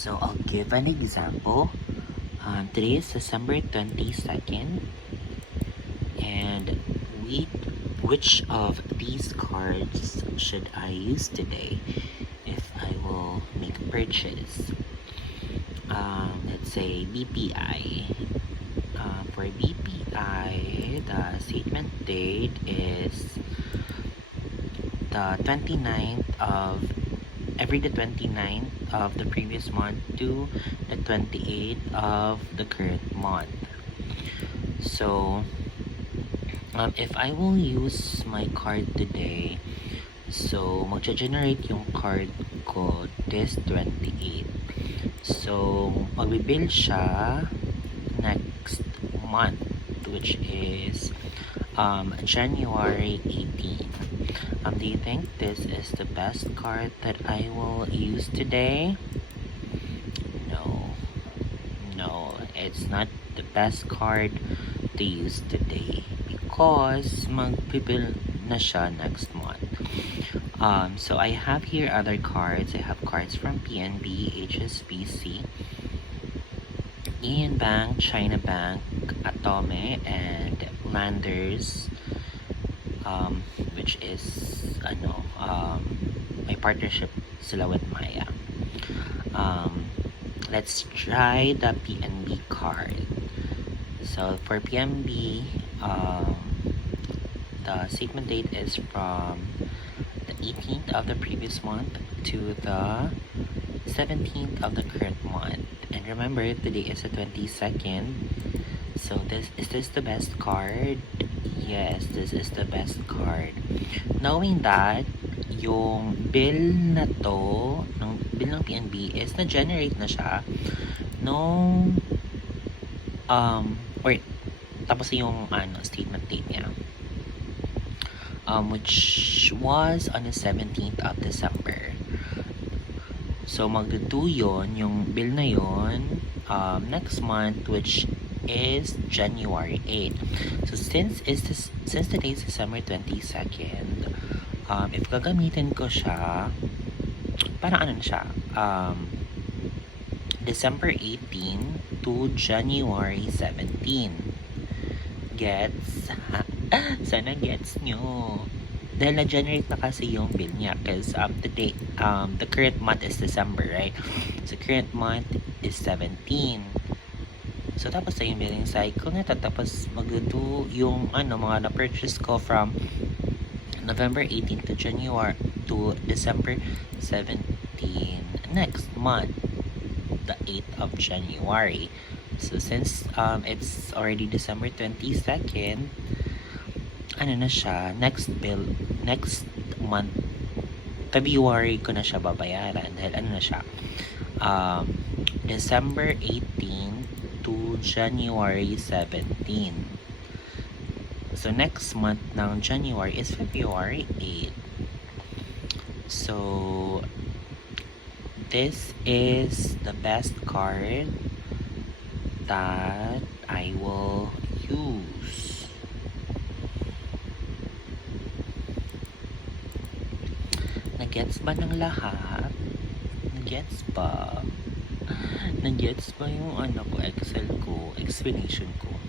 So I'll give an example. Today is December 22nd, and which of these cards should I use today if I will make a purchase? Let's say BPI. For BPI, the statement date is the 29th of the 29th of the previous month to the 28th of the current month. So if I will use my card today, so magja-generate yung card ko this 28. So magbibill siya next month, which is January 18. Do you think this is the best card that I will use today? No, it's not the best card to use today because magbibill na siya next month. So I have here other cards. I have cards from PNB, HSBC, Ian Bank, China Bank, Atome, and Landers, which is my partnership sila with Maya. Let's try the PNB card. So for PNB, the statement date is from the 18th of the previous month to the 17th of the current month. And remember, today is the 22nd. So is this the best card? Yes, this is the best card. Knowing that yung bill na to, bill ng PNB is na-generate na siya nung tapos yung statement date niya, which was on the 17th of December. So magdo-due yun, yung bill na yun next month, which is January 8. So since today is December 22nd, if gagamitin ko siya, parang na siya, December 18 to January 17. Gets? Sana gets nyo. Dahil na-generate na kasi yung bill niya because today, the current month is December, right? So current month is 17. So tapos na yung billing cycle nito, tapos magdo yung mga na-purchase ko from November 18 to December 17 next month, the 8th of January. So since it's already December 22nd, na siya, next month, February ko na siya babayaran dahil na siya, December 18 to January 17. So next month ng January is February 8. So this is the best card that I will use. Nagets ba ng lahat? Nagets ba? Nagets ba yung ko, Excel ko, explanation ko?